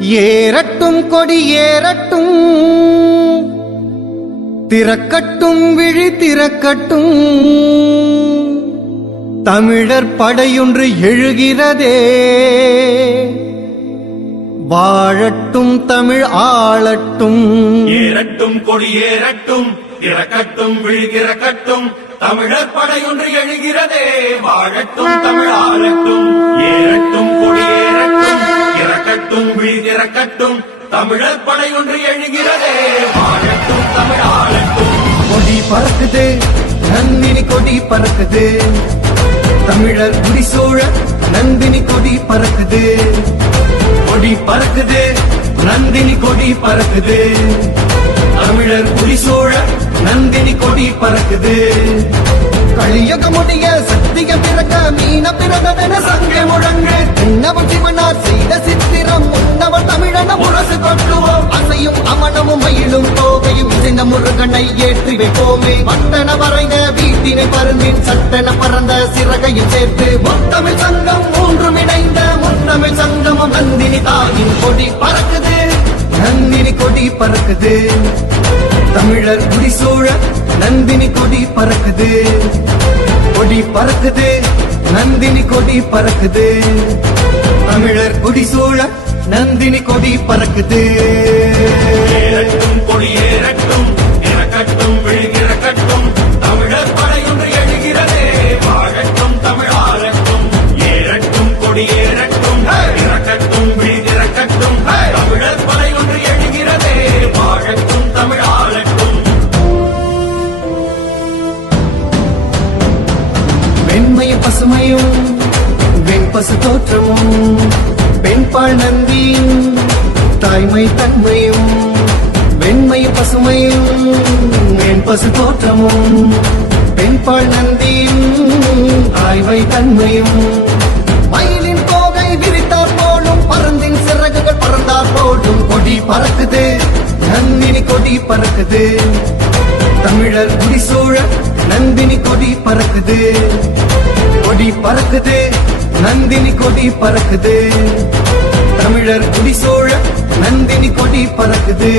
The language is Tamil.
ஏறட்டும் கொடி ஏறட்டும், திறக்கட்டும் விழி திறக்கட்டும், தமிழர் படையொன்று எழுகிறதே. வாழட்டும் தமிழ் ஆளட்டும். ஏறட்டும் கொடி ஏறட்டும், திறக்கட்டும் விழி திறக்கட்டும், தமிழர் படையொன்று எழுகிறதே. வாழட்டும் தமிழ் ஆளட்டும். ஏறட்டும் கொடி ஏறட்டும், திறக்கட்டும் விழி திறக்கட்டும், தமிழர் படையொன்று எழுகிறதே. வாழட்டும் தமிழ் ஆளட்டும். கொடி பறக்குது, நந்தினி கொடி பறக்குது, தமிழர் குடிசூழ நந்தினி கொடி பறக்குது. கொடி பறக்குது, நந்தினி கொடி பறக்குது, தமிழர் குடிசூழ நந்தினி கொடி பறக்குது. கலியுக முடிய சத்தியம் பிறக்க மீன பிறந்ததென சங்க முழங்கு. தென்னவன் சிவனார் செய்த சித்திரம் முன்னவன் தமிழன முரசு கொட்டுவோம். அசையும் அமனமும் மயிலும் தோகையும் இசைந்த முருகனை ஏற்றி வைப்போமே. பட்டன வரைந்த வீட்டினை பருந்தின் சட்டன பறந்த சிறகையும் சேர்த்து முத்தமிழ் சங்கம் மூன்றும் இணைந்த முத்தமிழ் சங்கமும் நந்தினி தாயின் கொடி பறக்குது. நந்தினி கொடி பறக்குது, தமிழர் குடிசூழ நந்தினி கொடி பறக்குது. கொடி பறக்குது, நந்தினி கொடி பறக்குது, தமிழர் குடிசூழ நந்தினி கொடி பறக்குது. ஏறட்டும் கொடி ஏறட்டும், திறக்கட்டும் விழி திறக்கட்டும், தமிழர் படையொன்று எழுகிறதே. வாழட்டும் தமிழ் ஆளட்டும். ஏறட்டும் கொடி ஏறட்டும், திறக்கட்டும் விழி திறக்கட்டும், தமிழர் படையொன்று எழுகிறதே. வாழட்டும் தமிழ் ஆளட்டும். வெண்மையும் பசுமையும் வெண்பசு தோற்றமும், பெண்பால் நந்தியின் தாய்மை தன்மையும். வெண்மையும் பசுமையும் வெண்பசு தோற்றமும், பெண்பால் நந்தியின் தாய்மை தன்மையும். மயிலின் தோகை விரித்தார் போலும், பறந்தின் சிறகுகள் பறந்தார் போலும். கொடி பறக்குது, நந்தினி கொடி பறக்குது, தமிழர் குடிசூழ நந்தினி கொடி பறக்குது. கொடி பறக்குது, நந்தினி கொடி பறக்குது, தமிழர் குடிசூழ நந்தினி கொடி பறக்குது.